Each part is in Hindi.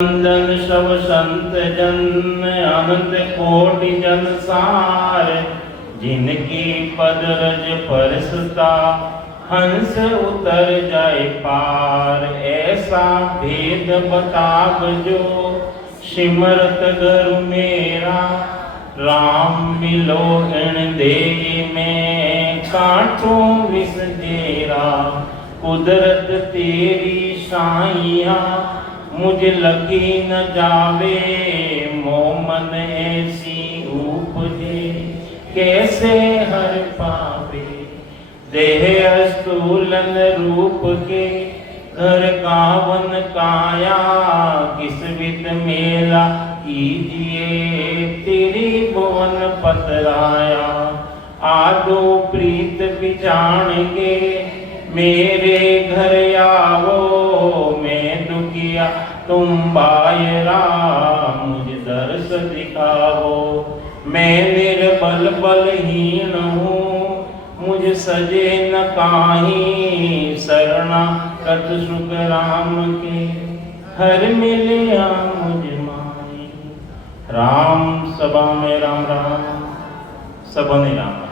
जन शव संत जन अनंत कोटि जन सार, जिनकी पद रज परसता हंस उतर जाए पार। ऐसा भेद बताब जो सिमरत घर मेरा, राम मिलो इन दे में कांटों विष जेरा। कुदरत तेरी साइया मुझे लगी न जावे, मोमन ऐसी उपजे कैसे हर पावे। देह अस्तूलन रूप के घर गावन काया, किस विद मेला कीजिए तेरी भुवन पतराया। आदो प्रीत बिचाण के मेरे घर आवो, मैं दुखिया तुम बायरा मुझे दर्श दिखाओ। मैं निर्बल बलहीन हूँ मुझ सजे न काहीं, शरणा कत सुख राम के हर मिलिया मुझ माही। राम सभा में राम राम, सबने राम राम।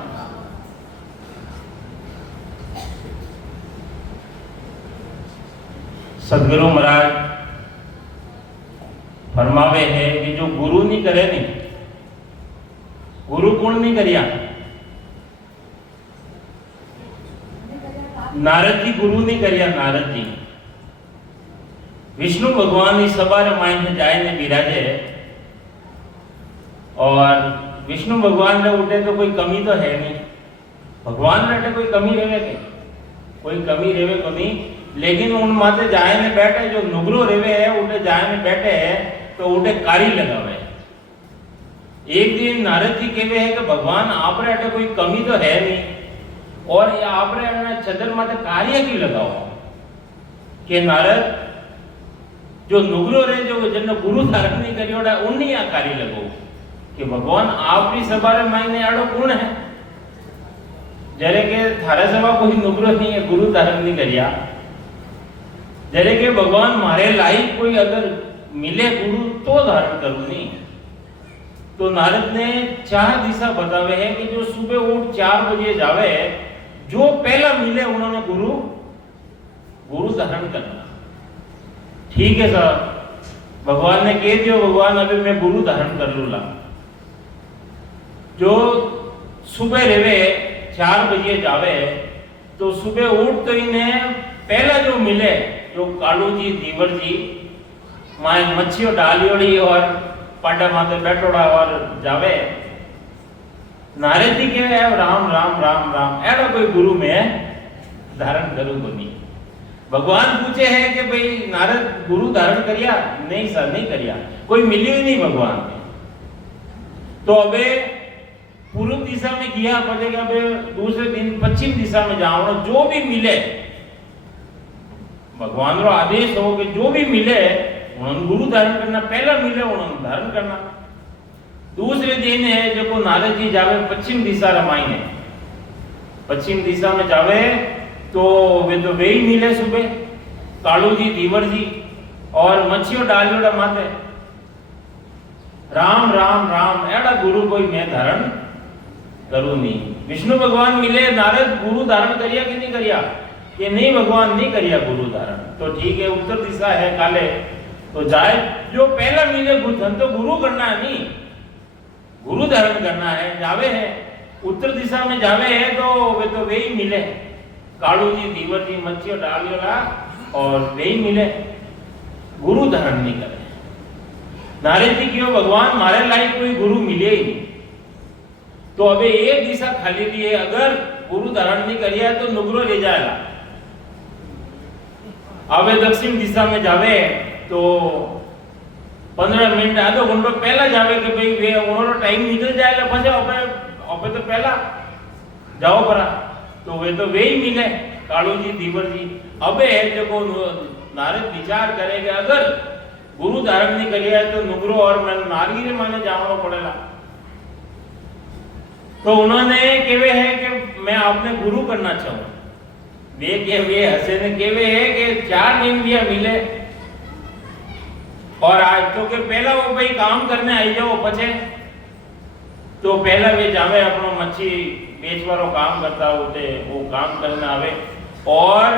सदगुरु महाराज फरमावे है कि जो गुरु नहीं करे नहीं, गुरु कौन नहीं करिया? नारद जी गुरु नहीं करिया। नारद जी विष्णु भगवान इस सभा मायने जाए ने विराजे, और विष्णु भगवान ने उठे तो कोई कमी तो है नहीं। भगवान ने कोई कमी रहे के? कोई कमी रहे को नहीं, लेकिन उन माते जाए में बैठे जो नुगरो रेवे है, उठे जाए में बैठे है तो उठे कारी लगावे। एक दिन नारद जी कहवे है कि भगवान आप रे अटे कोई कमी तो है नहीं, और ये आप रे अटे छदर माते कार्य क्यों लगाओ? के नारद जो नुगरो रे जो जन गुरु धारण नहीं करियोड़ा उन्हीं आ कार्य लगो। कि भगवान आपकी सभा रे मायने आड़ो कौन है? जरे के थारे सभा कोई नुगरो नहीं है, गुरु धारण नहीं करिया। जरे के भगवान मारे लायक कोई अगर मिले गुरु तो धारण करूं नहीं। तो नारद ने 4 दिशा बतावे है कि जो सुबह उठ 4 बजे जावे, जो पहला मिले उन्होंने गुरु धारण करना। ठीक है साहब, भगवान ने कह दियो, भगवान अभी मैं गुरु धारण कर लूला। जो सुबह रेवे 4 बजे जावे, तो सुबह उठ तो इन्हें पहला जो मिले, जो कालू जी दीवर जी माए मच्छियों डालियोड़ी और पाडा माते बैठोड़ा और जावे। नारद जी के राम राम राम राम एड़ा कोई गुरु में धारण करूं को नहीं। भगवान पूछे है कि भाई नारद गुरु धारण करिया? नहीं सर, नहीं करिया, कोई मिली ही नहीं भगवान ने। तो अबे पूर्व दिशा में किया पड़ेगा, दूसरे दिन पश्चिम दिशा में जाओ, जो भी मिले भगवान रो आदेश हो कि जो भी मिले उन्होंने गुरु धारण करना। पहला मिले उन्होंने धारण करना। दूसरे दिन है जो नारद जी जावे पश्चिम दिशा रमाईने, पश्चिम दिशा में जावे तो वे तो वे ही मिले सुबह, कालू जी दीवर जी और मच्छियों डालियोड़ा माते। राम राम राम एड़ा गुरु कोई मैं धारण करूं नहीं। विष्णु भगवान मिले, नारद गुरु धारण करिया कि नहीं करिया? कि नहीं, भगवान नहीं करिया गुरु धारण। तो ठीक है, उत्तर दिशा है काले तो जाए, जो पहला मिले धन तो गुरु करना है नहीं, गुरु धारण करना है। जावे है उत्तर दिशा में जावे है तो वे ही मिले, कालू जी दीवर जी मच्छियों डालियोला और वे ही मिले, गुरु धारण नहीं करे। नारद जी क्यों? भगवान मारे लायक कोई गुरु मिले ही नहीं। तो अबे एक दिशा खाली रही है, अगर गुरु धारण नहीं करिया तो नुगरो ले जाएगा। अब दक्षिण दिशा में जावे तो 15 मिनट आधो घंटो पहला जावे कि भाई वे उन्होंने टाइम निकल जाएगा, फंसे अबे तो पहला जाओ परा। तो वे ही मिले, कालू जी दीवर जी। अबे जो नारद विचार करेगा अगर गुरु धारण नहीं करिया तो नुगरो और मैं नारगी माने जाना पड़ेगा। तो उन्होंने केवे है कि मैं आपने गुरु करना चाहूँ। वे के वे हसे ने केवे है कि 4 दिन दिया मिले और आज तो के पहला वो भाई काम करने आई जाओ पछे तो पहला वे जावे अपनो मच्छी बेचवारो काम करता होते वो काम करने आवे और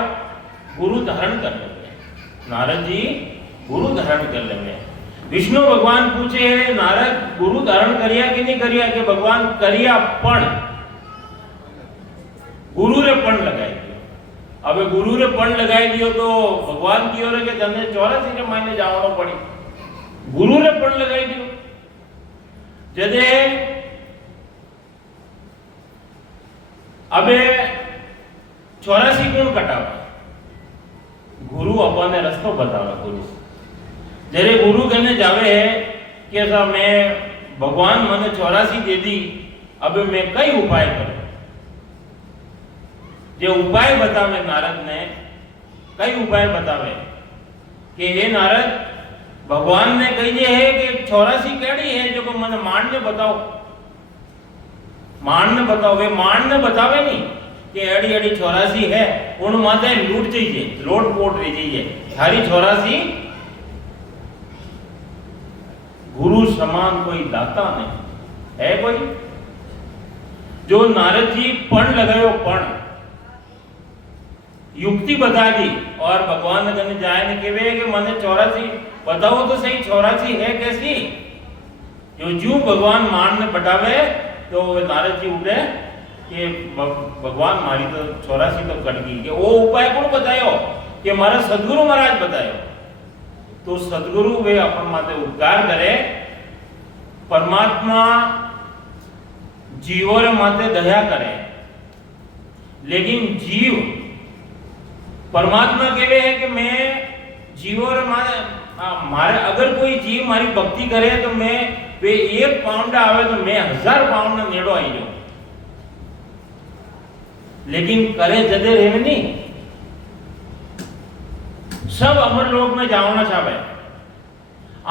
गुरु धारण कर लेवे। नारद जी गुरु धारण कर लेवे। विष्णु भगवान पूछे नारद गुरु धारण करिया कि नहीं करिया के भगवान करिया पण गुरु रे पण लगाई दियो। अब गुरु रे पण लगाई दियो तो भगवान की ओर के तने 84 रे मायने जावनो पड़ी। गुरु रे पण लगाई दियो जदे अबे 84 गुण कटावा गुरु अपने रस्तो बतावा। गुरु जरे गुरु कहने जावे है कि ऐसा मैं भगवान मैंने 84 दे दी अब मैं कई उपाय करूं। जो उपाय बतावे नारद ने कई उपाय बतावे कि हे नारद भगवान ने कही है कि 84 केड़ी है जो को मैंने मान ने बताओ। मान ने बताओ वे मान ने बतावे नहीं कि एड़ी एड़ी 84 है उन माथे लूट जाइए लोट पोट रह जाइए थारी 84 गुरु समान कोई दाता नहीं है कोई। जो नारद जी पण लगायो पण युक्ति बता दी और भगवान ने कहने जाए ने केवे कि मैंने 84 बताओ तो सही 84 है कैसी जो जू भगवान मान ने बतावे तो नारद जी उठे कि भगवान मारी तो 84 तो कट गई कि वो उपाय कौन बतायो कि मारा सदगुरु महाराज बतायो। तो सदगुरु वे अपन माते उपकार करे परमात्मा जीवों रे माते दया करे लेकिन जीव परमात्मा कहवे है कि मैं जीवों रे मारे अगर कोई जीव मारी भक्ति करे तो मैं वे 1 पाउंड आवे तो मैं 1000 पाउंड ने नेड़ो आई जाऊं लेकिन करे जदे रेवे नहीं। सब अमर लोक में जावना चाहे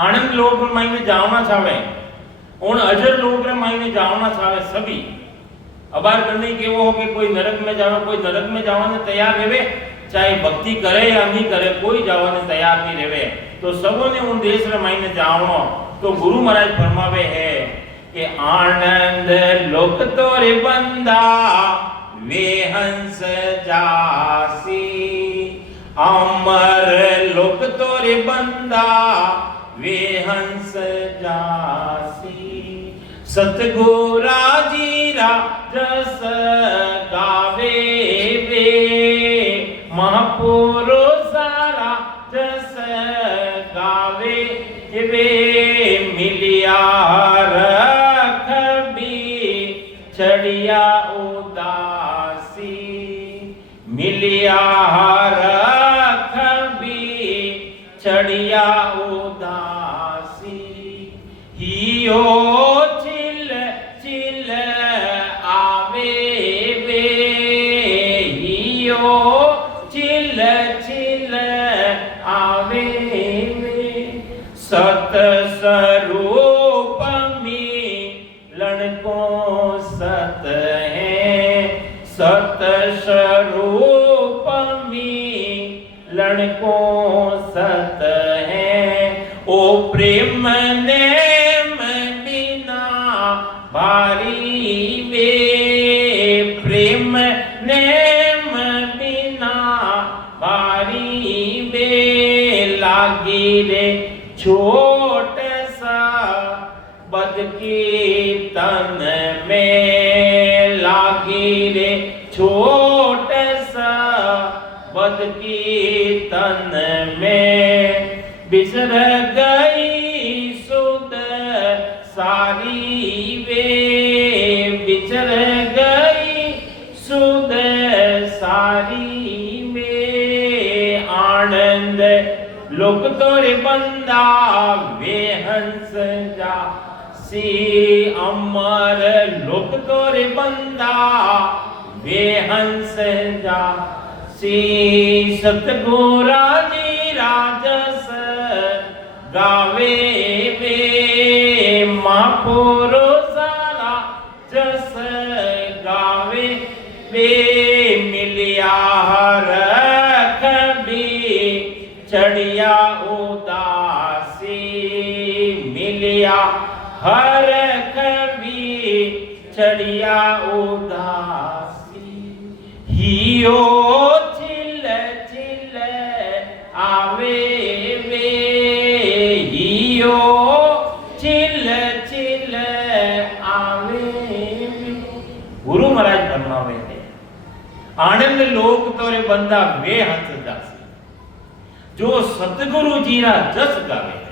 आनंद लोक में मायने जावना चाहे उन अजर लोक में मायने जावना चाहे सभी अबार करने के वो हो कि कोई नरक में जावे कोई नरक में जावाने तैयार रहे चाहे भक्ति करे या नहीं करे कोई जावाने तैयार नहीं रहे। तो सबों ने उन देश रे मायने जावनो तो गुरु महाराज फरमावे है कि आनंद लोक तोरे बंदा वे हंस जासी अमर लोक तोरे बंदा वे हंस जासी सतगुरा जीरा जस गावे वे महापुरुष सारा जस गावे वे मिलिया रख भी चढ़िया उदासी मिलिया रख भी चढ़िया उदासी हियो चिल चिल आवे वे हियो चिल चिल आवे वे सत स्वरूप मिलन को सत है सत स्वरूप मिलन को सत है ओ प्रेम ने बिना भारी वे प्रेम ने बिना भारी वे लागी रे छोट सा बद की तन में लागी रे छोट सा बद की तन में बिसर गई सुध सारी वे बिसर गई सुध सारी में आनंद लोक तोरे बंदा वे हंस जा सी अमर लोक तोरे बंदा वे हंस जा सी सतगुरा जी राजस गावे वे महापुरुष सारा जस गावे वे मिलिया रख भी चढ़िया उदासी मिलिया हर कभी चढ़िया उदासी हियो चिल चिल आवे वे हियो चिल चिल आवे वे। गुरु महाराज फरमावे थे आनंद लोक तोरे बंदा वे हंस दासी जो सतगुरु जी रा जस गावे है।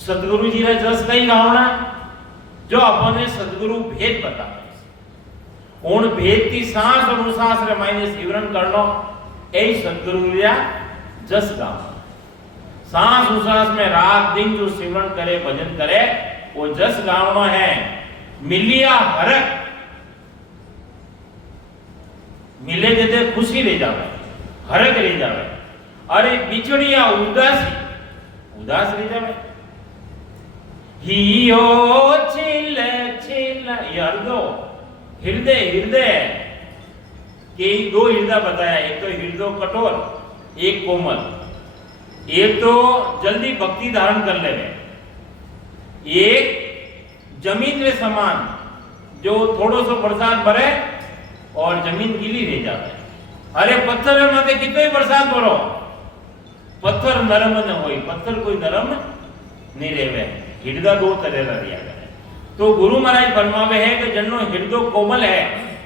सतगुरु जी रा जस कई गावना जो अपने सतगुरु भेद बतावे उन भेद की सांस और उसास रे मायने सिमरन करनो यही सतगुरु रा जस गावना। सांस उसास में रात दिन जो सिमरन करे भजन करे वो जस गावनो है। मिलिया हरक मिले देते खुशी ले जावे हरक ले जावे। अरे बिछड़िया उदासी उदास रह जावे। हियो चिल चिल हृदय हृदय के दो हृदय बताया एक तो हृदय कठोर एक कोमल। एक तो जल्दी भक्ति धारण कर ले एक जमीन के समान जो थोड़ो सो बरसात भरे और जमीन गीली रह जावे। अरे पत्थर में माथे कितने बरसात भरो पत्थर नरम न होई पत्थर कोई नरम नहीं रेवे। हृदय दो तरह का दिया गया है। तो गुरु महाराज फरमावे है कि जन्नो हृदय कोमल है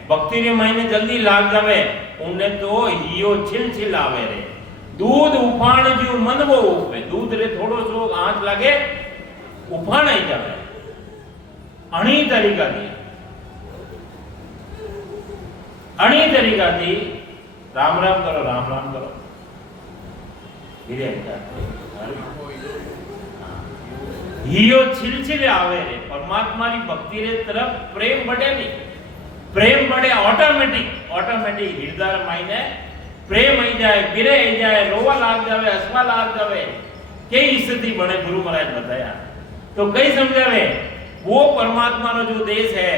भक्ति रे मायने जल्दी लाग जावे उन्हें तो हियो छिल छिल आवे रे। दूध उफाण जो मन वो उपे दूध रे थोड़ो सो आंच लागे उफाण आई जावे। अणी तरीका थी राम राम करो राम राम करो हियो छिलछिले आवे रे। परमात्मा की भक्ति रे तरफ प्रेम बढ़े नहीं प्रेम बढ़े ऑटोमेटिक हृदय मायने प्रेम आई जाए गिरे आई जाए रोवा लाग जावे हसवा लाग जावे कई स्थिति बने। गुरु महाराज बताया तो कई समझावे वो परमात्मा नो जो देश है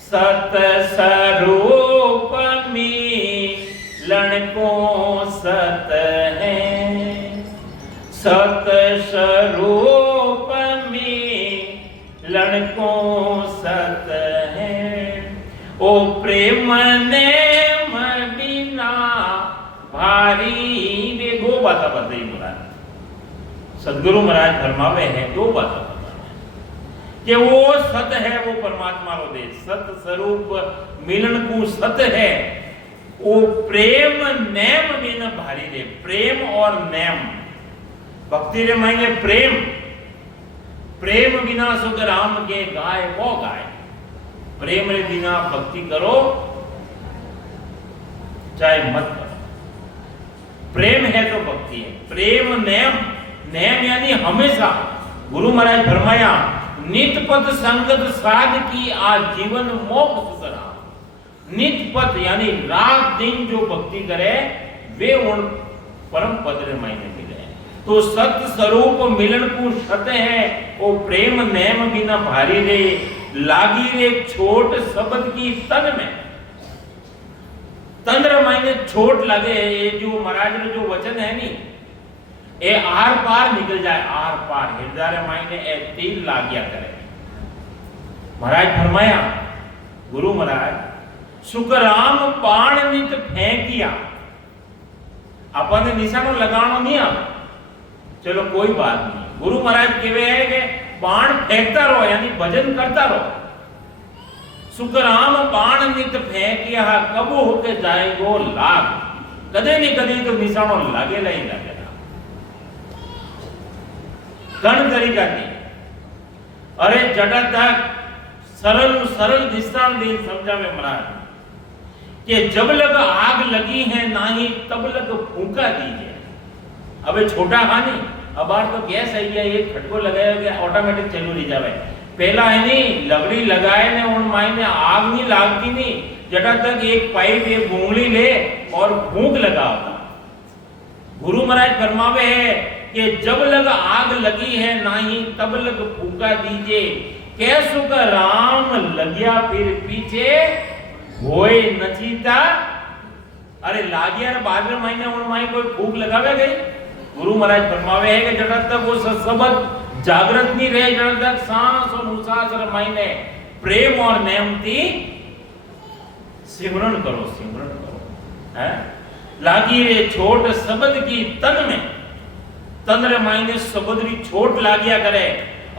सत स्वरूप मिलन को सत है सत स्वरूप मिलन को सत है ओ प्रेम नेम बिना भारी वे दो बातें बताई महाराज। सदगुरु महाराज फरमावे हैं दो बातें कि वो सत है वो परमात्मा रो देश सत स्वरूप मिलन को सत है। वो प्रेम नेम बिना भारी रे। प्रेम और नेम भक्ति रे मायने प्रेम बिना सुख राम के गाय वो गाय। प्रेम रे बिना भक्ति करो चाहे मत करो। प्रेम है तो भक्ति है। प्रेम नेम यानी हमेशा गुरु महाराज फरमाया नित पद संगत साध की आजीवन मोक्ष सुतरा। नित पद यानी रात दिन जो भक्ति करे वे उन परम पद रे मायने मिले। तो सत स्वरूप मिलन को सत है वो प्रेम नेम बिना भारी रे। लागी रे छोट शब्द की तन में तंद्र मायने छोट लगे। ये जो महाराज ने जो वचन है नी ए आर पार निकल जाए आर पार हृदय मायने ए तीर लाग्या करे। महाराज फरमाया गुरु महाराज सुखराम बाण नित फेंकिया अपन निशानो लगानो नहीं आ चलो कोई बात नहीं। गुरु महाराज कहवे है कि बाण फेंकता रहो यानी भजन करता रहो। सुखराम बाण नित फेंकिया कबू होके जाएगो लाग। कदे नहीं कदे तो निशानो लागेला ही लागेला। गण तरीका थी अरे जटा तक सरल दृष्टांत दे समझा में महाराज कि जब लग आग लगी है ना ही तब लग फूंका दीजिए। अबे छोटा हानि अब बार तो गैस आई है एक खटको लगाया गया ऑटोमेटिक चलू नहीं जावे। पहला है नहीं लकड़ी लगाए ने उन मायने आग नहीं लागती नहीं। जटा तक एक पाइप एक गुंगली ले और फूंक लगा होता। गुरु महाराज फरमावे है कि जब लग आग लगी है ना ही तब लग फूंका दीजिए। कैसु का राम लगिया फिर पीछे होए नचीता। अरे लागिया बाद महीने उन माई कोई फूक लगावे गई। गुरु महाराज फरमावे है कि जब तक वो सबद जागृत नहीं रहे जब तक सांस और उछास रमाइने प्रेम और नेम थी सिमरन करो है लागी रे छोट शब्द की तन में तन रे मायने शब्द री छोट लाग्या करे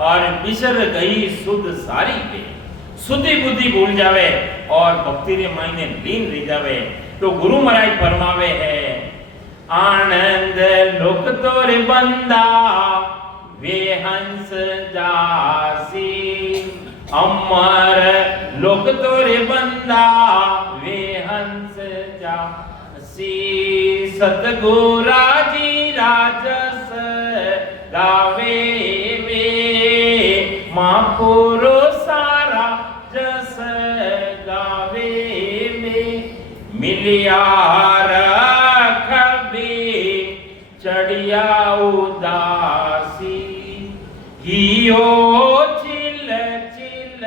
और बिसर गई शुद्ध सारी पे शुद्धि बुद्धि भूल जावे और भक्ति रे मायने लीन रह जावे। तो गुरु महाराज फरमावे है आनंद लोक तोरे बंदा वे हंस जासी अमर लोक तोरे बंदा वे हंस जासी सतगुरा जी राजस गावे वे महापुरो सारा जस गावे वे मिलिया चढ़िया उदासी हियो चिल चिल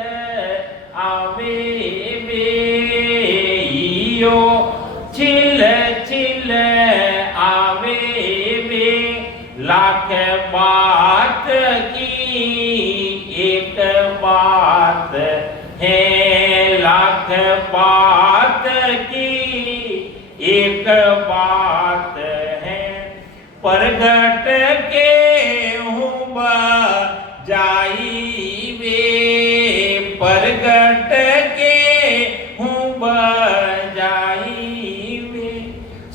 आवे बे हियो चिल चिल आवे बे लाख बात की एक बात है लाख बात की एक बात परगट के हूँ जाई वे परगट के हूँ जाई वे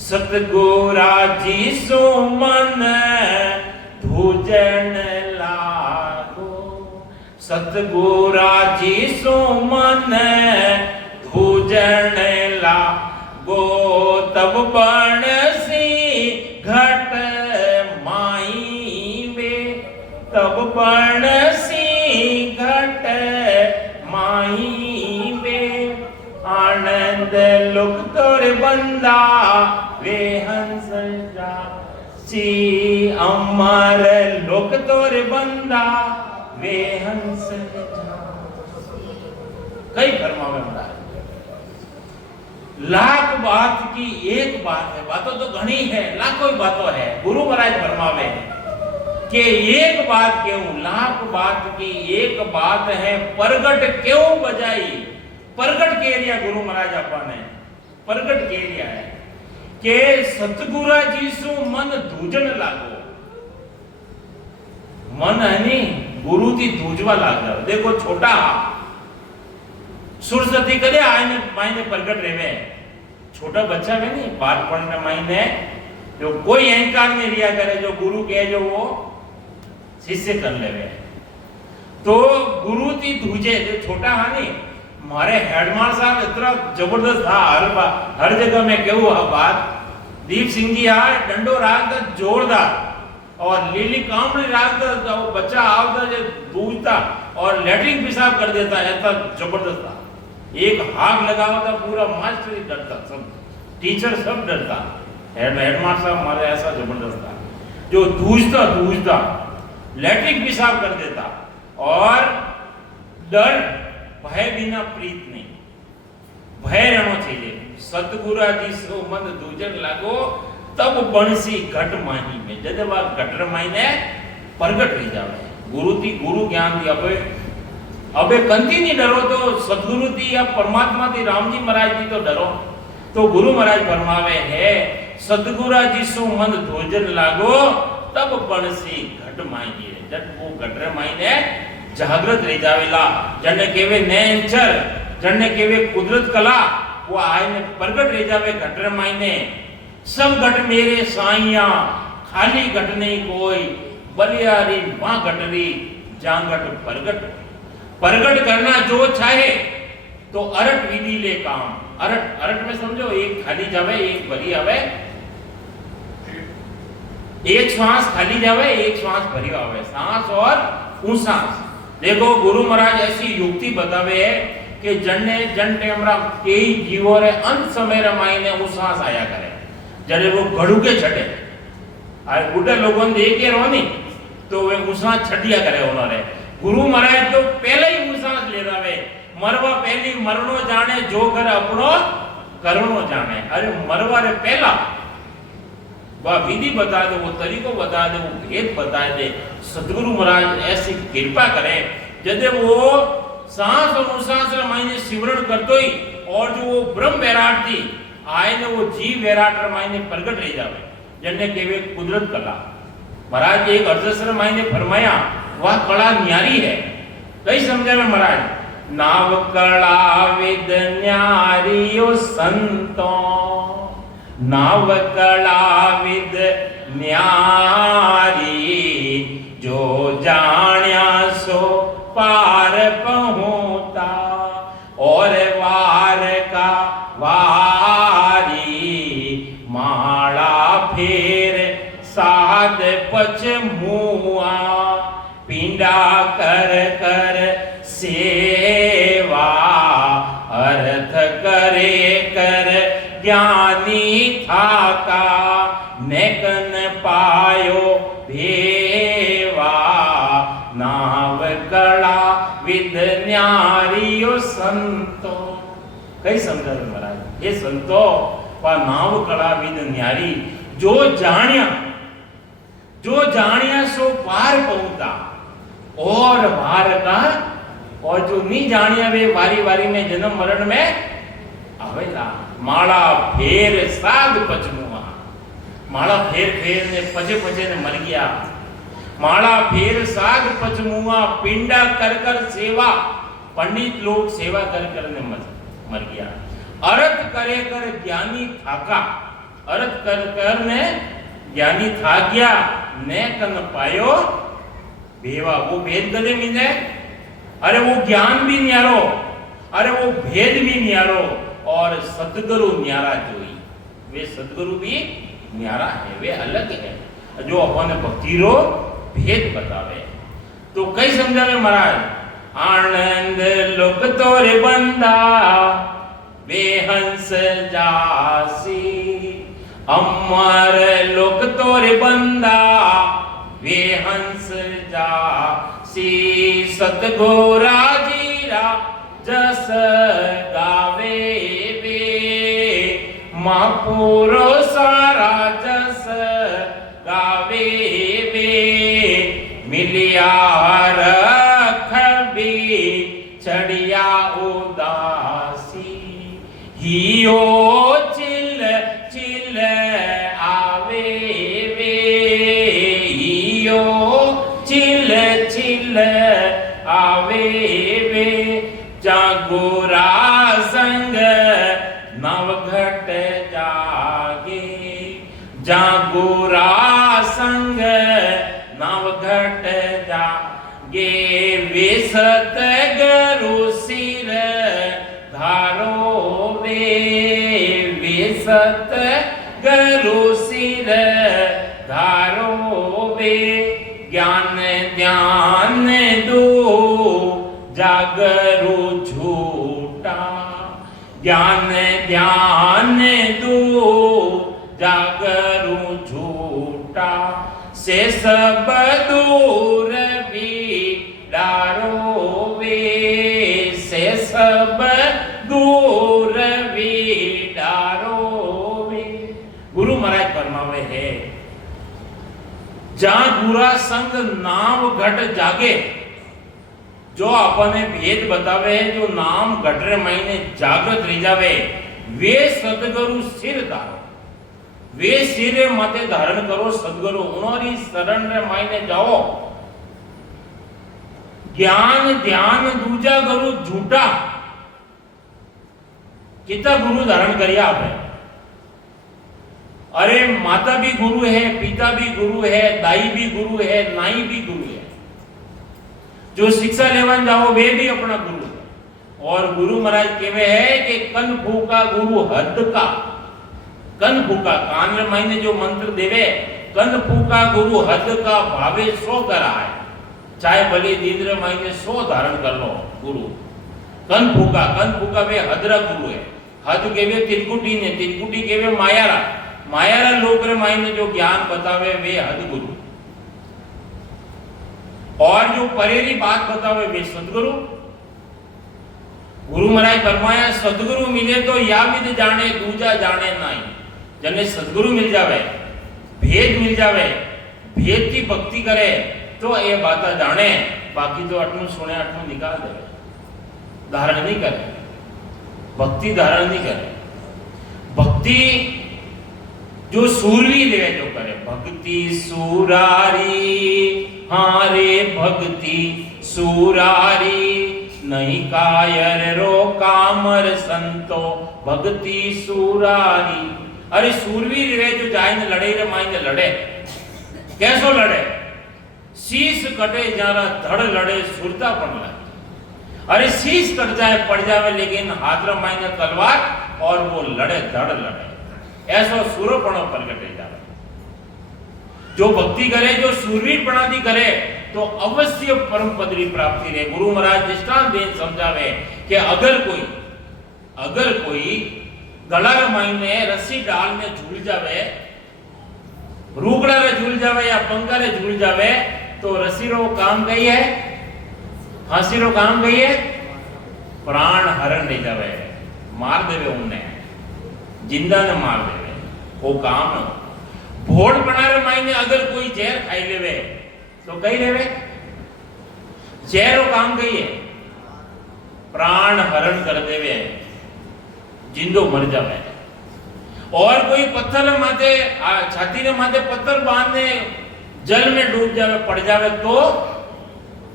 सतगुरा जी सो मन धूजन लागो सतगुरा जी सो मन धूजन लागो तब बण घट माई वे तब बणसी घट माई वे आनंद लुक तोर बंदा वे हंस जासी अमर लुक तोर बंदा वे हंस जासी। कई फरमावे महाराज लाख बात की एक बात है बातों तो घनी है लाखों बातों है गुरु महाराज फरमावे कि एक बात क्यों लाख बात की एक बात है प्रगट क्यों बजाई प्रगट के एरिया गुरु महाराज अपने प्रगट के एरिया है कि सतगुरा जी सु मन धूजन लागो मन है नी गुरु थी धूजवा लाग जाओ। देखो छोटा सुरसती कदे आने मायने प्रगट रेवे छोटा बच्चा में नहीं बालपण में मायने जो कोई अहंकार नहीं रिया करे जो गुरु कहे जो वो शिष्य कर लेवे। तो गुरु थी धूजे जो छोटा है नी मारे हेडमास्टर साहब इतना जबरदस्त था हर जगह में कहूँ बात दीप सिंह जी आ डंडो राग जोरदार और लीली कामड़ी राग बच्चा आवता जो धूजता और लेटरिन पेशाब कर देता ऐसा जबरदस्त था। एक हाथ लगावा था पूरा मास्टर ही डरता सब टीचर सब डरता हेडमास्टर साहब हमारे ऐसा जबरदस्त था जो धूजता लेटरिन पेशाब कर देता और डर भय बिना प्रीत नहीं भय रहना चाहिए। सतगुरा जी सो मन दूजन लागो तब बणसी घट माही में जब आप घटर माही ने प्रगट रही जावे गुरु थी गुरु ज्ञान थी अबे कंती नहीं डरो तो सदगुरु थी या परमात्मा थी राम जी महाराज जी तो डरो। तो गुरु महाराज फरमावे है सदगुरा जी सो मन धोजन लागो तब बणसी घट माही जब वो घटर माही ने जागृत रही जावेला जने केवे नेचर जने केवे कुदरत कला वो आए ने प्रगट रह जावे घटर माही ने सब घट मेरे साइया खाली घट नहीं कोई बलियारी मां घटरी जांगट प्रगट करना जो चाहे तो अरट विधि ले काम अरट में समझो एक खाली जावे एक भरी आवे एक श्वास खाली जावे एक श्वास भरी आवे सांस और उसास। देखो गुरु महाराज ऐसी युक्ति बतावे है कि जन टेमरा कई जीवो रे अंत समय रे मायने उसास आया करे जरे वो घड़ू के छटे आ बुढ़े लोगों ने देखे रोनी तो वे उसास छटिया करे उन्होंने गुरु महाराज तो पहले ही उसास ले रहे मरवा पहली मरनो जाने जो कर अपनो करणो जाने। अरे मरवा रे पहला वह विधि बता दे वो तरीको बता दे वो भेद बता दे सदगुरु महाराज ऐसी कृपा करे जदे वो सांस और अनुसास मायने सिमरण करतो ही और जो वो ब्रह्म वैराट थी आए ने वो जीव वैराट मायने प्रगट रह जावे जने केवे कुदरत कला। महाराज एक अर्धसर मायने फरमाया वह कला न्यारी है। कई समझावे महाराज नाव कला विद न्यारियो संतो नाव कला विद न्यारी जो जाण्या सो पार पहुँचा और वार का वारी माला फेर साध पच मुआ पिंडा कर कर सेवा अर्थ करे कर ज्ञानी थाका नेकन पायो भेवा नाव कला विद न्यारियो संतो। कई समझा महाराज ये संतो वा नाव कला विद न्यारी जो जानिया सो पार पहुंचा और वार का और जो नहीं जानिया वे वारी वारी में जन्म मरण में आवेला। माला फेर साध पचमुआ माला फेर फेर ने पचे पचे ने मर गया। माला फेर साध पचमुआ पिंडा कर कर सेवा पंडित लोग सेवा कर कर ने मर गया। अर्थ करे कर ज्ञानी थाका अर्थ कर कर ने ज्ञानी था गया ने कन पायो भेवा वो भेद गदे मिले। अरे वो ज्ञान भी न्यारो अरे वो भेद भी न्यारो और सतगुरु न्यारा जोई वे सतगुरु भी न्यारा है वे अलग है जो अपन भक्ति रो भेद बतावे। तो कई समझावे महाराज आनंद लोक तोरे बंदा बेहंस जासी अमर लोक तोरे बंदा बेहंस जासी सतगुरा जीरा जस गावे वे महापुरो सारा जस गावे वे मिलिया रख भी चढ़िया उदासी हियो चिल चिल आवे वे हियो चिल चिल आवे वे जागोरा संग नवघट जागे जागोरा संग नवघट जागे वे सतगुरु सिर धारो वे सतगुरु सिर धारो वे ज्ञान ध्यान दो जागरु झूठा ज्ञान ध्यान दो जागरु झूठा से सब दूर भी डारो वे से सब दूर भी डारो वे। गुरु महाराज फरमावे है जहां बुरा संग नाम घट जागे जो अपने भेद बतावे जो नाम घटरे महीने जागृत रह जावे वे सदगुरु सिर धारो वे सिर माथे धारण करो सदगुरु उनोरी शरण रे महीने जाओ। ज्ञान ध्यान दूजा गुरु झूठा कितना गुरु धारण करिया आपने। अरे माता भी गुरु है पिता भी गुरु है दाई भी गुरु है नाई भी गुरु है जो शिक्षा लेवन जाओ वे भी अपना गुरु है। और गुरु महाराज कहवे है कि कन फूका गुरु हद का कन फूका कान में महीने जो मंत्र देवे कन फूका गुरु हद का भावे सो करा है चाहे भले दीद्र महीने 100 धारण कर लो गुरु। कन फूका वे हदरा गुरु है। हद केवे तिलकुटी ने तिलकुटी केवे मायारा लोक रे महीने जो ज्ञान बतावे वे हद गुरु और जो परेरी बात बतावे वे सदगुरु। गुरु महाराज फरमाया सदगुरु मिले तो या विद जाने दूजा जाने नहीं। जने सदगुरु मिल जावे भेद मिल जावे भेद की भक्ति करे तो ये बात जाने, बाकी तो अटनू सुने अटनू निकाल दे, धारण नहीं करे, भक्ति धारण नहीं करे। भक्ति जो सूरवीर है जो करे, भक्ति सूरारी, हाँ रे भक्ति सूरारी, नहीं कायर रो कामर संतो, भक्ति सूरारी। अरे सूरवीर रे जो जाए ने लड़े रे माई ने लड़े, कैसो लड़े? शीश कटे जारा धड़ लड़े सुरता पड़ लड़े। अरे शीश कट जाए पड़ जावे लेकिन हाथ माई ने तलवार और वो लड़े धड़ लड़े, ऐसा सूरपणो प्रगटे जावे। जो भक्ति करे, जो सूरवीर प्रणाली करे तो अवश्य परम पद की प्राप्ति रे। गुरु महाराज दृष्टांत देन समझावे कि अगर कोई गला माईने रस्सी डाल में झूल जावे, रूकड़ा रे झूल जावे या पंखा रे झूल जावे तो रस्सी रो काम गई है, फांसी रो काम गई है, प्राण हरण ले जावे, मार देवे, उन्हें जिंदा ने मार देवे, वो काम है। भोड़ बनारे माईने अगर कोई जहर खाई लेवे तो कही लेवे, जहर काम गई है, प्राण हरण कर देवे, जिंदो मर जावे। और कोई पत्थर माथे, छाती ने माथे पत्थर बांधने जल में डूब जावे, पड़ जावे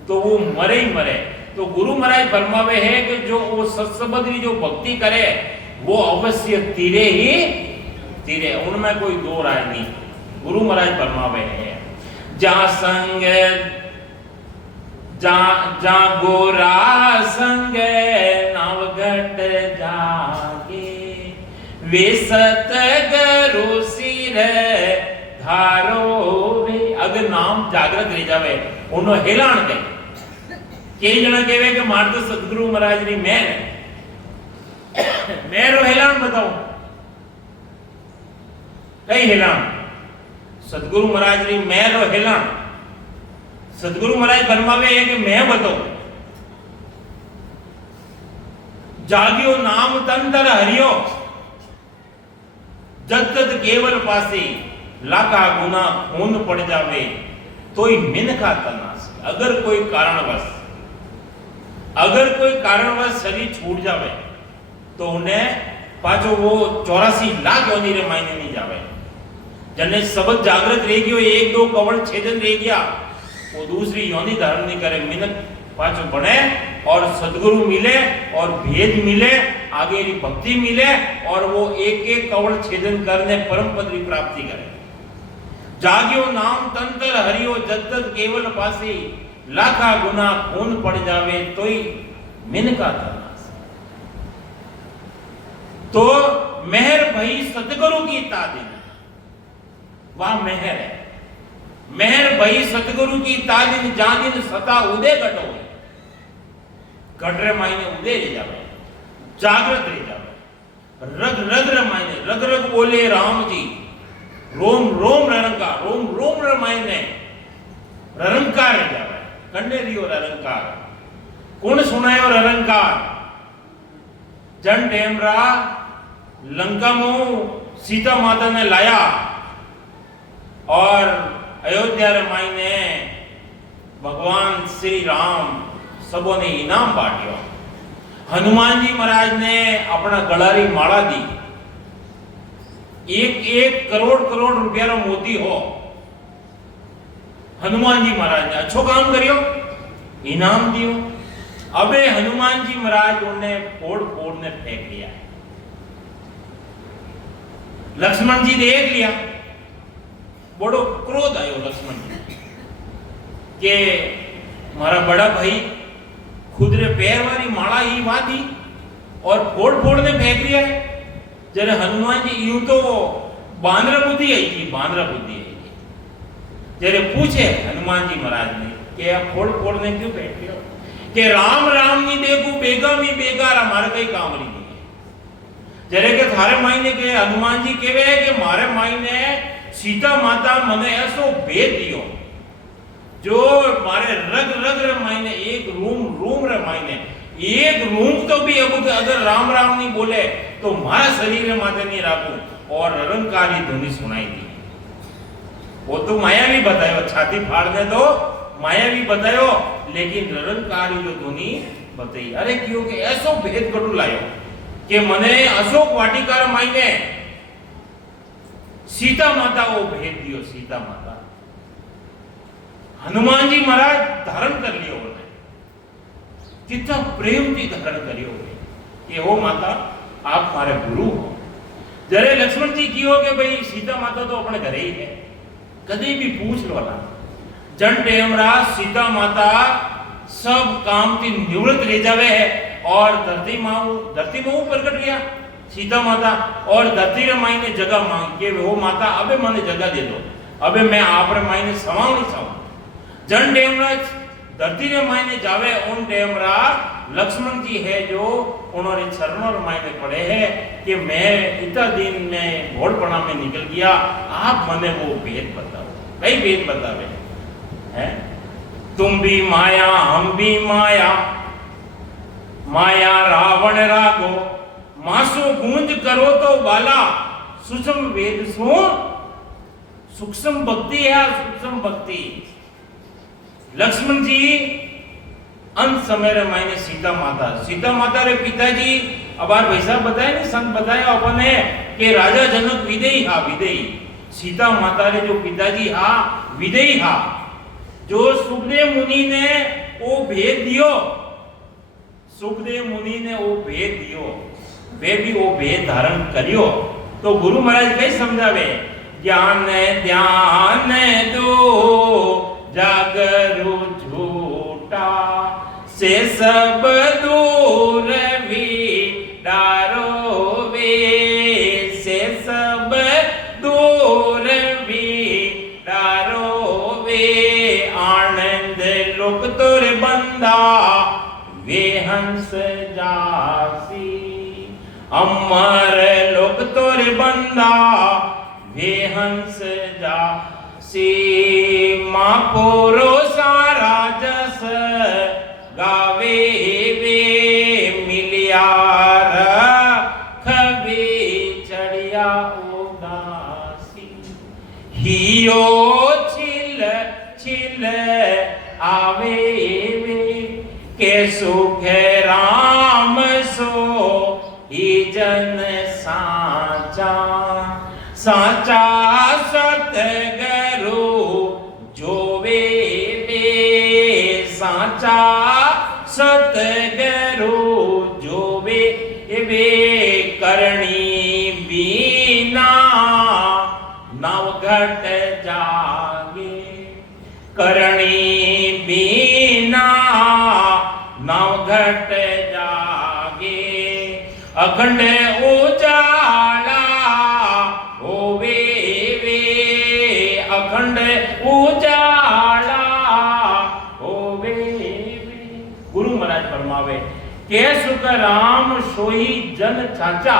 तो वो मरे ही मरे। तो गुरु महाराज फरमावे है कि जो वो सत्संग की जो भक्ति करे वो अवश्य तीरे ही तीरे, उनमें कोई दो राय नहीं। गुरु महाराज फरमावे है, जा संग जा गोरा संग नवघट जागे, वे सतगुरु सिर धारो वे। अगर नाम जागृत रह जावे उन्होंने हेलाण दे। कई जना कहे कि मार तो सतगुरु महाराज री मैं रो हेलाण बताओ, कई हेलाण सतगुरु महाराज री मैं रो हेलाण। सतगुरु महाराज फरमावे है कि मैं बताओ, जागियो नाम तंतर हरियो, जद तद केवल पासी, लाखा गुना खून पड़ जावे तो ही मिनखा तनास। अगर कोई कारणवश शरीर छूट जावे तो उन्हें पाछो वो 84 लाख योनि रे मायने नहीं जावे। जने शब्द जागृत रह गयो, एक दो कवल छेदन रह गया, वो दूसरी योनि धारण नहीं करे, मिनक पाछो बने और सदगुरु मिले और भेद मिले, आगे की भक्ति मिले और वो एक एक कवल छेदन करने परम पद की प्राप्ति करे। जागियो नाम तंत्र हरियो, जद तद केवल पासी, लाखा गुना खून पड़ जावे तो ही मिनका तनास। तो मेहर भई सतगुरु की तादीन, वह मेहर है। मेहर भई सतगुरु की तादीन, जादिन सता उदय घटो, घटरे मायने उदय ले जावे, जागृत रह जावे। रग रग रे मायने रग रग बोले राम जी, रोम रोम ररंकार, रोम रोम रे मायने ररंकार रह जावे। कन्ने रियो ररंकार, कौन सुनायो ररंकार? जन टेमरा लंका में सीता माता ने लाया और अयोध्या रे मायने भगवान श्री राम सबों ने इनाम बांटियो। हनुमान जी महाराज ने अपना गलारी माला दी, एक करोड़ रुपया रो मोती हो। हनुमान जी महाराज ने अच्छो काम करियो, इनाम दियो। अबे हनुमान जी महाराज उन्हें फोड़ ने फेंक लिया। लक्ष्मण जी देख लिया, बड़ो क्रोध आयो लक्ष्मण जी के मारा बड़ा भाई खुद रे पैर वाली माला ही बांधी और फोड़ ने फेंक लिया है। जरे हनुमान जी यूं तो बांद्रा बुद्धि आई थी, जरे पूछे हनुमान जी महाराज ने कि आप फोड़ ने क्यों फेंक लिया? कि राम राम नहीं देखू बेगा भी बेकार, हमारे कई काम नहीं है। जरे के थारे मायने के हनुमान जी केवे है कि मारे मायने सीता माता मने ऐसो भेद दियो जो मारे रग रग रे मायने एक रूम रे मायने एक रूम तो भी अगर राम राम नहीं बोले तो मारा शरीर में माथे नहीं राखू। और रंकारी ध्वनि सुनाई दी। वो तो माया भी बतायो, छाती फाड़ने दो मायावी बतायो, लेकिन निरंकारी जो ध्वनि बताई। अरे क्यों के ऐसो भेद कटू लायो कि मने अशोक वाटिका मायने सीता माता वो भेद दियो। सीता माता हनुमान जी महाराज धारण कर लियो बोले, कितना प्रेम थी धारण करियो कि हो माता आप मारे गुरु हो। जरे लक्ष्मण जी की हो कि भाई सीता माता तो अपने घरे ही है, कभी भी पूछ लो ना। जन टेमरा सीता माता सब काम की निवृत्त ले जावे है और धरती माऊ प्रकट गया सीता माता, और धरती रे माई ने जगह मांग के वो माता अबे मने जगह दे दो, अबे मैं आप रे माई ने सवाओ नहीं सवाओ। जन टेमरा धरती रे माई ने जावे उन टेमरा लक्ष्मण जी है जो उन्होंने चरणों में मायने पड़े हैं कि मैं इतना दिन में घोड़पणा में निकल गया, आप मने वो भेद बताओ। कई भेद बतावे हैं, तुम भी माया हम भी माया, माया रावण रागो, मासो गूंज करो तो बाला, सूक्ष्म वेद सो सूक्ष्म भक्ति है। सूक्ष्म भक्ति लक्ष्मण जी अंत समय रे मायने सीता माता रे पिताजी अबार वैसा बताए नहीं, संत बताया अपन है कि राजा जनक विदेही हा विदेही, सीता माता रे जो पिताजी हा विदेही हा। जो सुखदेव मुनि ने वो भेद दियो, सुखदेव मुनि ने वो भेद दियो, वे भी वो भेद धारण करियो। तो गुरु महाराज कई समझावे, ज्ञान ध्यान दो जागरु झूठा, से सब दूर भी डारो वे, से सब दूर भी डारो वे, आनंद लोक तुर बंदा वे हंस जासी, अमर लोक तुर बंदा वे हंस जासी, मां पोरो सारा जस गावे वे, मिलिया रखवे चढ़िया उदासी, हियो छिल छिल आवे वे, के सुख राम सो ही जन साचा, साचा सतगुरु जोवे वे, साचा सतगुरु जोवे वे, करणी बीना नवघट जागे, करणी बीना नवघट जागे, अखंड उजाला होवे वे, अखंड उजाला होवे वे। गुरु महाराज फरमावे के सुख राम सोई जन चाचा,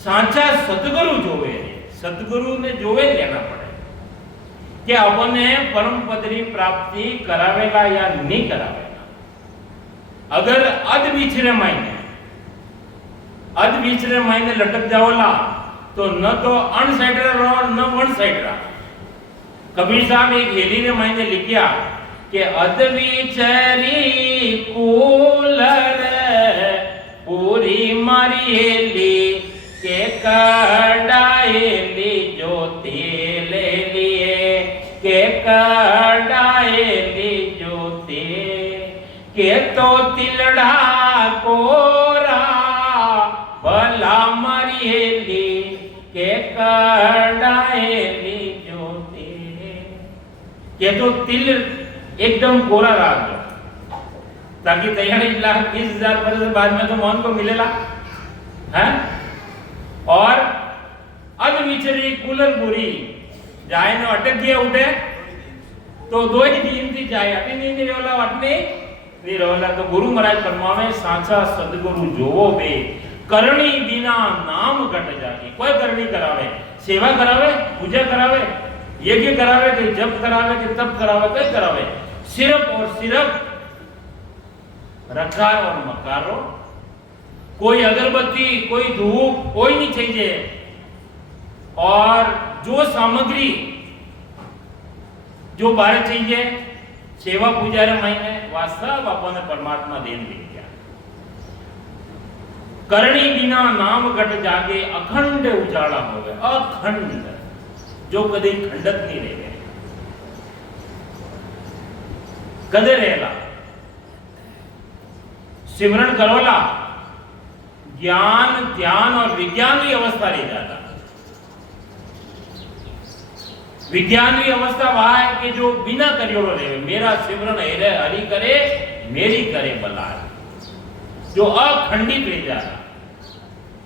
साचा सतगुरु जोवे, सतगुरु ने जोवे लेना पड़े कि अपने परम पदरी प्राप्ति करावेगा या नहीं करावेगा। अगर अध विचरे मायने लटक जाओला तो न तो अनसाइडर रहो न वन साइडर। कबीर साहब एक हेली ने मायने लिखिया कि अध विचरी कूलर पूरी मारी हेली के कड़ाएली जो तेल लिए, के कड़ाएली जो तेल, के तो तिलड़ा कोरा भला मारी हेली, के कड़ाएली जो तेल, के तो तिल एकदम कोरा रख दो ताकि तैयारी 1,20,000 वर्ष बाद में तो मौन को मिलेगा है। और अध विचरी कूलर बुरी जाए न अटक गया उठे तो दो ही दिन थी जाए अटी नहीं रोला अटने नहीं रोला। तो गुरु महाराज फरमावे साचा सदगुरु जोवो बे, करणी बिना नाम घट जागी। कोई करणी करावे, सेवा करावे, पूजा करावे, यज्ञ करावे, कि जप करावे, कि तप करावे, कोई करावे, सिर्फ और सिर्फ रखार और मकारो, कोई अगरबत्ती, कोई धूप, कोई नहीं चाहिए। और जो सामग्री जो बाहर चाहिए सेवा पूजा रे महीने वा सब अपन परमात्मा देन दे गया। करणी बिना नाम घट जागे अखंड उजाला हो गए, अखंड जो कदी खंडत नहीं रहे कदे रहेला। सिमरन करोला ज्ञान ध्यान और विज्ञान की अवस्था रह जाता। विज्ञान की अवस्था वह है कि जो बिना करियोड़ो रहे, मेरा सिमरन हरि करे मेरी करे बलाय, जो अखंडित रह जाता।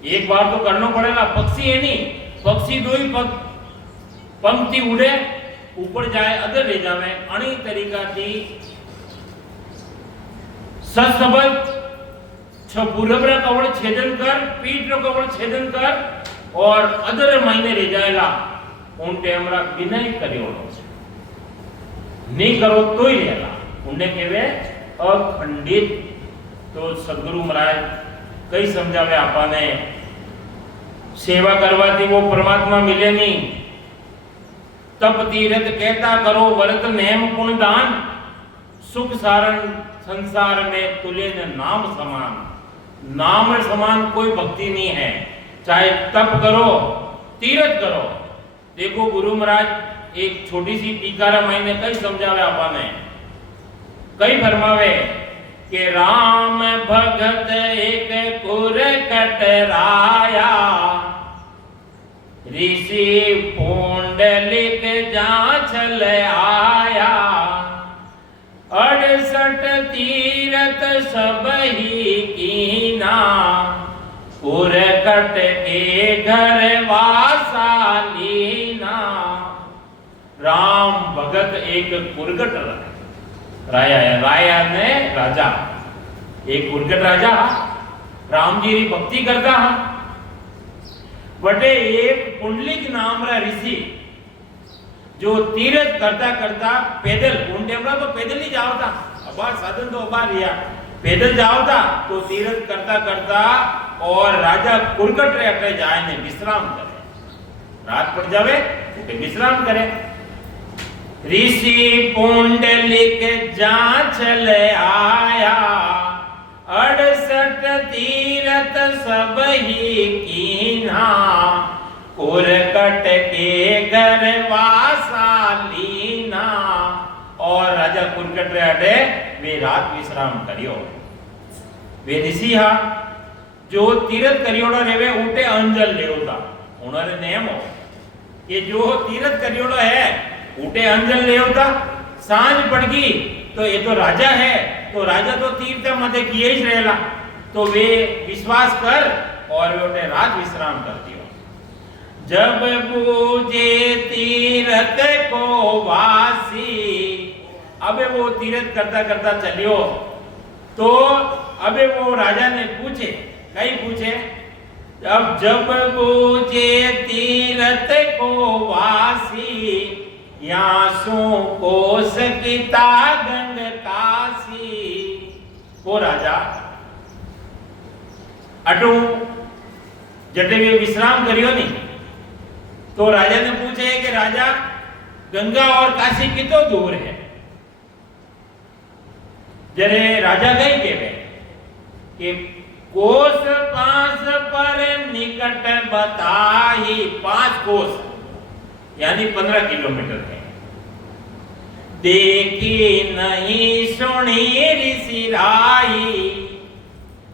एक बार तो करना पड़ेगा। पक्षी है नहीं, पक्षी दो ही पंक्ति उड़े ऊपर जाए अदर ले जावे, अणी तरीका थी सत्सबद पूर्वरा कवड़ छेदन कर, पीठ रो कवड़ छेदन कर और अदर महीने रह जाएगा। उन टेमरा बिना ही करियोड़ो नहीं करो तो ही रहेगा, उन्हें केवे अखंडित। तो सदगुरु महाराज कई समझावे आपने, सेवा करवाती वो परमात्मा मिले नहीं। तप तीरथ कहता करो व्रत नेम पुण्य दान, सुख सारण संसार में तुल्य नाम समान। नाम समान कोई भक्ति नहीं है, चाहे तप करो तीरथ करो। देखो गुरु महाराज एक छोटी सी टीका रामायण कई समझावे आपने, कई फरमावे कि राम भगत एक पुर कटराया, ऋषि पुंडलिक जांचल आया, 68 तीरथ सब ही कीना, पुर कट के घर वासा लीना। राम भगत एक पुरगट राया है, राया ने राजा, एक पुरगट राजा राम जी री भक्ति करता हा। बटे एक पुंडलिक नाम रा ऋषि जो तीरथ करता करता पैदल, उन टेमरा तो पैदल ही जाओ था, अबार साधन तो अबार रिया, पैदल जाओ था तो तीरथ करता करता और राजा कुरकट रे अटे जाए ने विश्राम करे, रात पड़ जावे तो विश्राम करे। ऋषि पुंडलिक जांचल आया, 68 तीरथ सब ही कीना, कुरकट के घर वासा लीना। और राजा कुरकट रे अटे वे रात विश्राम करियो। वे ऋषि हा जो तीरथ करियोड़ो रेवे उठे अंजल लेवता, उन्होंने नियम हो कि जो तीरथ करियोड़ो है उठे अंजल लेवता। सांझ पड़ गई तो ये तो राजा है, तो राजा तो तीर्थ मध्य किए ही रहेला, तो वे विश्वास कर और वे उठे रात विश्राम कर दियो। जब पूजे तीरथ को वासी, अबे वो तीरथ करता करता चलियो तो अबे वो राजा ने पूछे, कई पूछे, अब जब पूजे तीरथ को वासी, यासु कोस किता गंग काशी। वो राजा अटू जटे वे विश्राम करियो नहीं, तो राजा ने पूछे कि राजा गंगा और काशी कितो दूर है। जरे राजा गई केवे कि कोस 5 पर निकट बताई, 5 कोस यानी 15 किलोमीटर है। देखी नहीं सुनी ऋषि राई,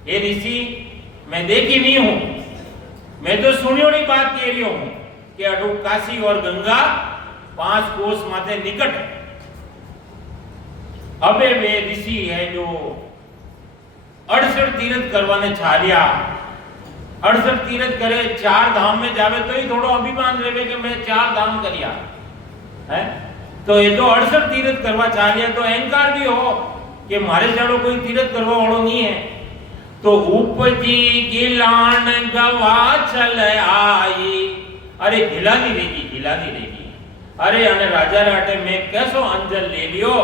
ये ऋषि मैं देखी नहीं हूं, मैं तो सुनियो नहीं बात कह रही हूं कि अटू काशी और गंगा 5 कोस माथे निकट है। अबे वे ऋषि है जो 68 तीरथ करवाने छालिया, 68 तीरथ करे, 4 धाम में जावे तो ही थोड़ो अभिमान रहे कि मैं 4 धाम करिया है। तो ये तो 68 तीरथ करवा छालिया, तो अहंकार भी हो कि मारे जाड़ो कोई तीरथ करवा वालों नहीं है। तो उपजी गिलान गवा चल आई, अरे गिला नहीं रहेगी, गिला नहीं रहेगी। अरे अने राजा राटे में कैसो अंजल ले लियो,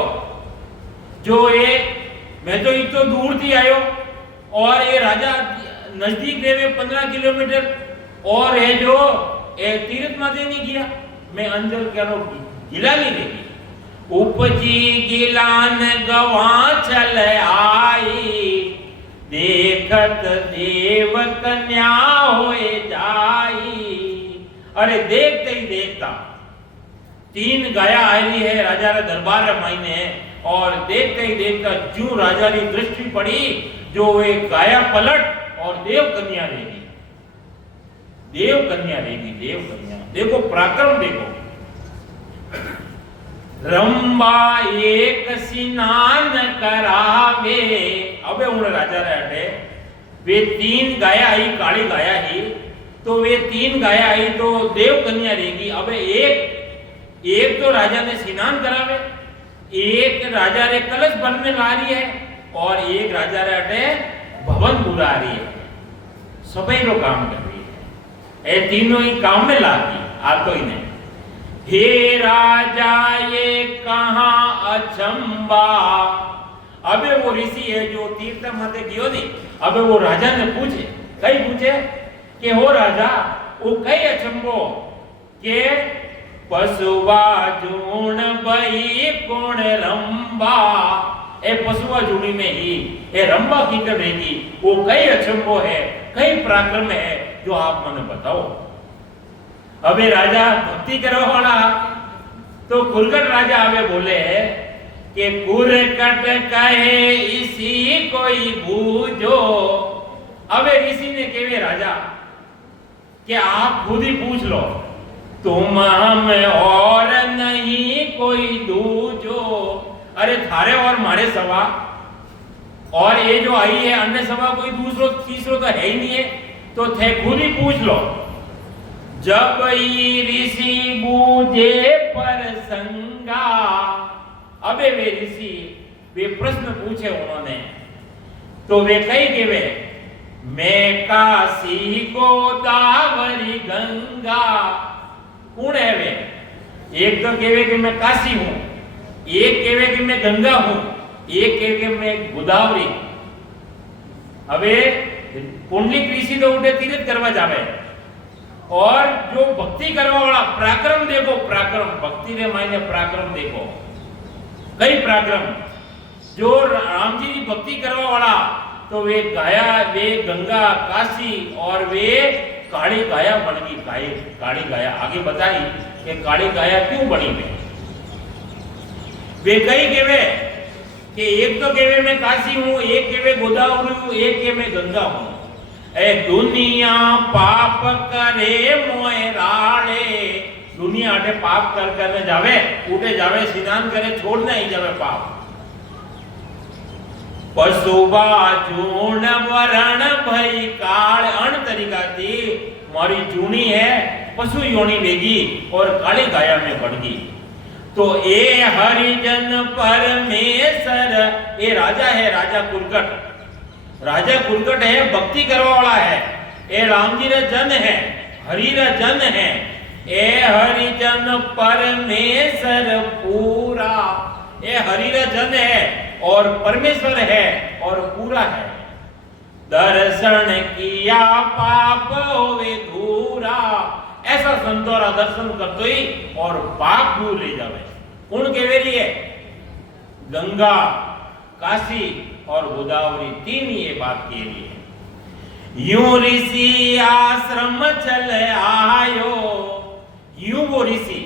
जो ये मैं तो इतो दूर थी आयो और ये राजा नजदीक रहे 15 किलोमीटर, और ये जो तीरथ माथे नहीं किया, मैं अंजल कह लो गिला नहीं रहेगी। उपजी गिलान गवा चल आई, देखत देव कन्या होए जाई। अरे देखते ही देखता 3 गाया आई है राजा रे दरबार रे मायने, और देखते ही देखता जो राजा री दृष्टि पड़ी, जो एक गाया पलट और देव कन्या रहेगी, देव कन्या रहेगी, देव कन्या। देखो पराक्रम देखो, रंबा एक स्नान करावे। अबे उन राजा रे हटे वे 3 गाया आई, काली गाया ही, तो वे 3 गाया आई तो देव कन्या रहेगी। अबे एक तो राजा ने स्नान करावे, एक राजा रे कलश बनने ला रही है, और एक राजा रे हटे भवन बुला रही है। सभी लोग काम कर रही है, ये तीनों ही काम में लाती आ तो ही नहीं। हे राजा ये कहां अचंबा। अबे वो ऋषि है जो तीर्थ मते गयो नहीं, अबे वो राजा ने पूछे, कई पूछे कि हो राजा वो कई अचंबो के पशुवा जूण बई कोण रंबा। ए पशुवा जूणी में ही ए रंबा की करेगी, वो कई अचंबो है, कई पराक्रम है, जो आप मने बताओ। अबे राजा भक्ति करो वाला तो कुरकट राजा अबे बोले कि कुरकट कहे इसी कोई बूझो। अबे ऋषि ने केवे राजा कि आप खुद ही पूछ लो, तुम हम और नहीं कोई दूजो। अरे थारे और मारे सवा, और ये जो आई है अन्य सवा कोई दूसरो तीसरो तो है ही नहीं है, तो थे खुद ही पूछ लो। जब ऋषि बूझे पर संगा। अबे वे ऋषि वे प्रश्न पूछे उन्होंने, तो वे कही के वे मैं काशी गोदावरी गंगा। कौन है वे? एक तो कहवे कि मैं काशी हूं, एक कहवे कि मैं गंगा हूं, एक कहवे कि मैं गोदावरी। अबे पुंडलिक ऋषि तो उठे तीर्थ करवा जावे, और जो भक्ति करवा वाला पराक्रम देखो, पराक्रम भक्ति रे मायने पराक्रम देखो, कई पराक्रम जो राम जी की भक्ति करवा वाला, तो वे गाया, वे गंगा काशी और वे काली गाया बन गई। काली गाया आगे बताई कि काली गाया क्यों बनी वे कई केवे कि एक तो केवे मैं काशी हूं, एक केवे गोदावरी हूं, एक के मैं गंगा हूं। ए दुनिया पाप करे मोए राड़े। दुनिया आटे पाप करने जावे, उठे जावे, स्नान करे, छोड़ने ही जावे पाप। पशुबा जूण वरण भई काल। अण तरीका थी मारी जूनी है पशु योनि वेगी और काली गाया में बढ़ गई। तो ए हरिजन परमेश्वर, ये राजा है, राजा कुरकट। राजा कुरकट है, भक्ति करवा वाला है। ए राम जी रे जन है, हरि रे जन है। ए हरिजन परमेश्वर पूरा। ए हरि रे जन है और परमेश्वर है और पूरा है। दर्शन किया पाप होवे दूरा। ऐसा संतोरा दर्शन कर दो ही और पाप दूर ले जावे। कौन केवे लिए? गंगा, काशी और गोदावरी, तीन ये बात के लिए। यूं ऋषि आश्रम चल आयो। यूं वो ऋषि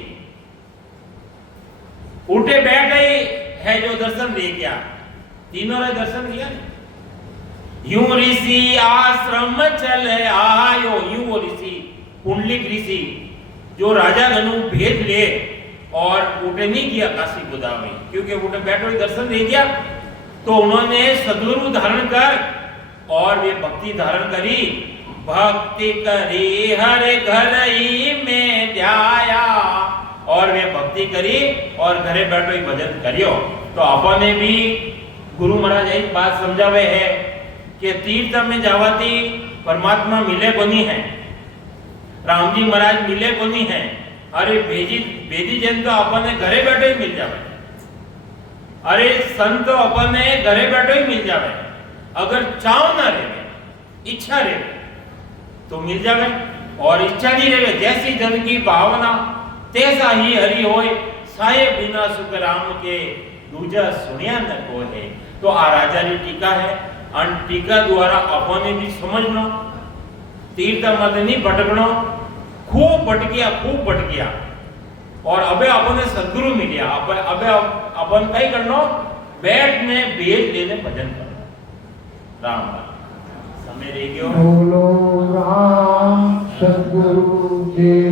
उठे बैठे है जो दर्शन ले गया, तीनों ने दर्शन किया। यूं ऋषि आश्रम चल आयो। यूं वो ऋषि पुंडलिक ऋषि जो राजा धनु भेद ले और उठे नहीं किया काशी गोदावरी, क्योंकि उठे बैठे दर्शन ले गया। तो उन्होंने सदगुरु धारण कर और वे भक्ति धारण करी। भक्ति करी हर घर ही में ध्याया। और वे भक्ति करी और घरे बैठो ही भजन करियो। तो अपने भी गुरु महाराज एक बात समझावे है कि तीर्थ में जावाती परमात्मा मिले को नहीं है, राम जी महाराज मिले को नहीं है। अरे बेदी जन तो अपने घरे बैठे ही मिल जावे। अरे संत तो अपने घरे बैठे ही मिल जावे। अगर चाव ना रहे, इच्छा रहे तो मिल जावे, और इच्छा नहीं रहे जैसी जन की भावना तैसा ही हरि होए। छाए बिना सुख राम के दूजा सुनिया न को है। तो आ राजा री टीका है और टीका द्वारा अपने भी समझनो, तीर्थ मत नहीं भटकनो। खूब भटकिया और अबे अपने सदगुरु मिलिया। अबे अपन कई करनो, बैठ ने बेद लेने भजन करो। राम राम समय रह गयो। बोलो राम सदगुरु जी।